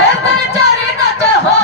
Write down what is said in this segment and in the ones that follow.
ਸਿਰ ਤੇ ਚਾਰੇ ਨੱਚ ਹੋਵੇ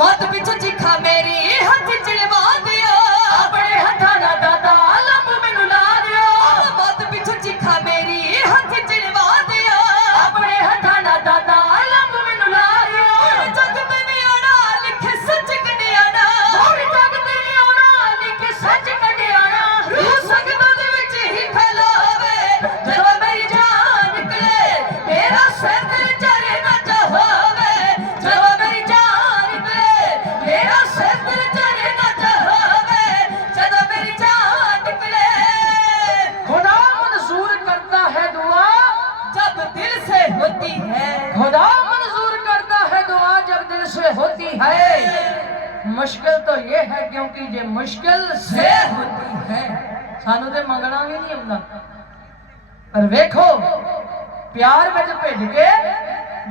ਮੱਤ ਵਿੱਚ ਚਿੱਖਾ ਮੇਰੀ ਹੱਥ ਚੜਵਾ होती है खुदा मंजूर करता है दुआ जब दिल से होती है मुश्किल तो ये है क्योंकि ये मुश्किल से होती है ਸਾਨੂੰ ਤੇ ਮੰਗਣਾ ਵੀ ਨਹੀਂ ਆਉਂਦਾ ਪਰ ਵੇਖੋ ਪਿਆਰ ਵਿੱਚ ਭਿੱਜ ਕੇ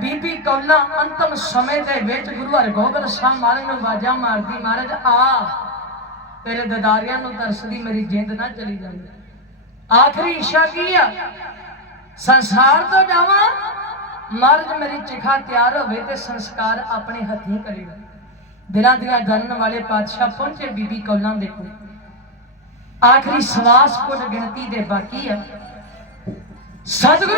ਬੀਬੀ ਕੌਲਾ ਅੰਤਮ ਸਮੇਂ ਦੇ ਵਿੱਚ ਗੁਰੂ ਹਰਗੋਬਿੰਦ ਸਾਹਿਬ ਮਹਾਰਾਜ ਨੂੰ ਆਵਾਜ਼ਾਂ ਮਾਰਦੀ ਮਹਾਰਾਜ ਆ ਤੇਰੇ ਦਦਾਰਿਆਂ ਨੂੰ ਤਰਸਦੀ ਮੇਰੀ ਜਿੰਦ ਨਾ ਚਲੀ ਜਾਂਦੀ ਆਖਰੀ ਇੱਛਾ ਕੀ ਆ ਸੰਸਾਰ ਤੋਂ ਜਾਵਾਂ ਮਰਦ ਮੇਰੀ ਚਿਖਾ ਤਿਆਰ ਹੋਵੇ ਤੇ ਸੰਸਕਾਰ ਆਪਣੇ ਹੱਥੀਂ ਕਰੇਗਾ ਦਿਲਾਂ ਦੀਆਂ ਜਾਣਨ ਵਾਲੇ ਪਾਤਸ਼ਾਹ ਪਹੁੰਚੇ ਬੀਬੀ ਕੌਲਾਂ ਦੇ ਕੋਲ। ਆਖਰੀ ਸਵਾਸ ਕੁਝ ਗਿਣਤੀ ਦੇ ਬਾਕੀ ਆ ਸਤਿਗੁਰੂ